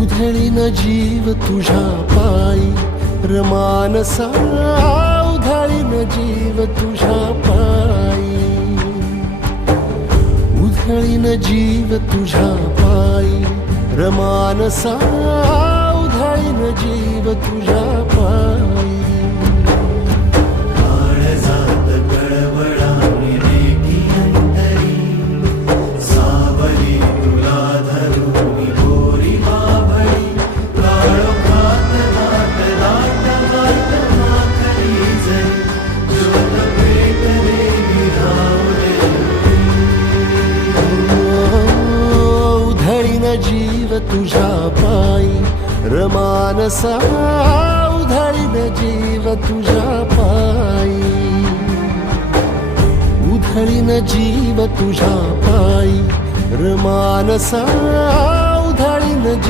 उधळीन जीव तुझ्या पायी रमानसा, उधळीन जीव तुझ्या पायी, उधळीन जीव तुझ्या पायी रमानसा, उधळीन जीव तुझ्या पायी. काळजात कळवळाने रेगी अंतरी, सावली तुला धरून गोरी बाभळी, काळोखात दाट दाट दाट माखली जरी, ज्योत पेटले विरावले. उधळीन जीव तुझ्या पायी रमानसा, उधळीन जीव तुझ्या पायी, उधळीन जीव तुझ्या पायी रमानसा, उधळीन जीव